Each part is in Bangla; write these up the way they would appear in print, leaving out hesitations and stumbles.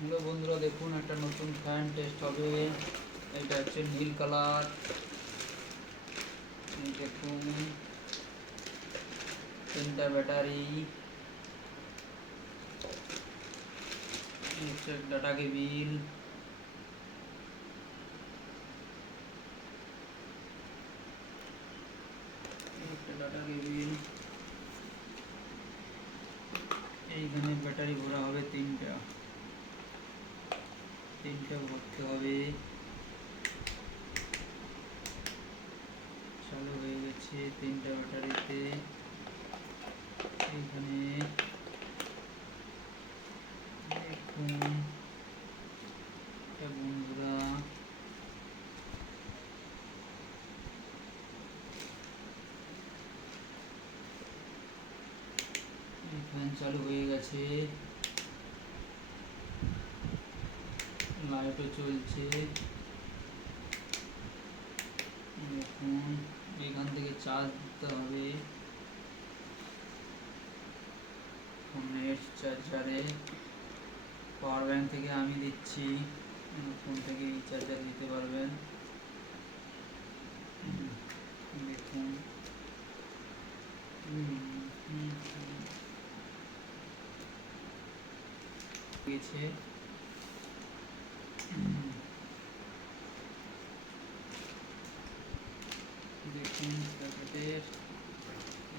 হ্যালো বন্ধুরা, দেখুন একটা নতুন ফ্যান টেস্ট হবে। এটা হচ্ছে নীল কালার। এই দেখুন, 3টা ব্যাটারি, হচ্ছে ডাটা কেবিল, একটা ডাটা কেবিল। এইখানে ব্যাটারি ভরা হবে তিনটা ভরতে হবে। চালু হয়ে গেছে 3টা ব্যাটারিতে। এইখানে দেখুন বন্ধুরা, ফ্যান চালু হয়ে গেছে, লাইটও চলছে। দেখুন, এখান থেকে চার্জ দিতে হবে ফোনের চার্জারে। পাওয়ার ব্যাংক থেকে আমি দিচ্ছি, ফোন থেকে এই চার্জার দিতে পারবেন। দেখুন, গেছে। দেখুন প্যাকেটের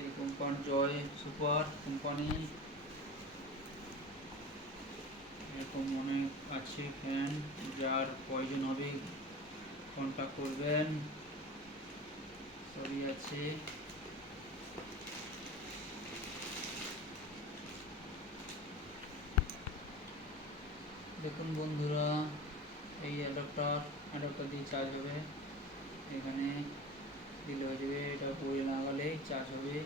এই কোম্পানি জয় সুপার কোম্পানি, এরকম অনেক আছে ফ্যান। যার প্রয়োজন হবে কন্ট্যাক্ট করবেন, সবই আছে। দেখুন বন্ধুরা, এই অ্যাডাপ্টার দিয়ে চার্জ হবে। এখানে দিলে হয়ে যাবে, এটা পরে লাগালেই চার্জ হবে।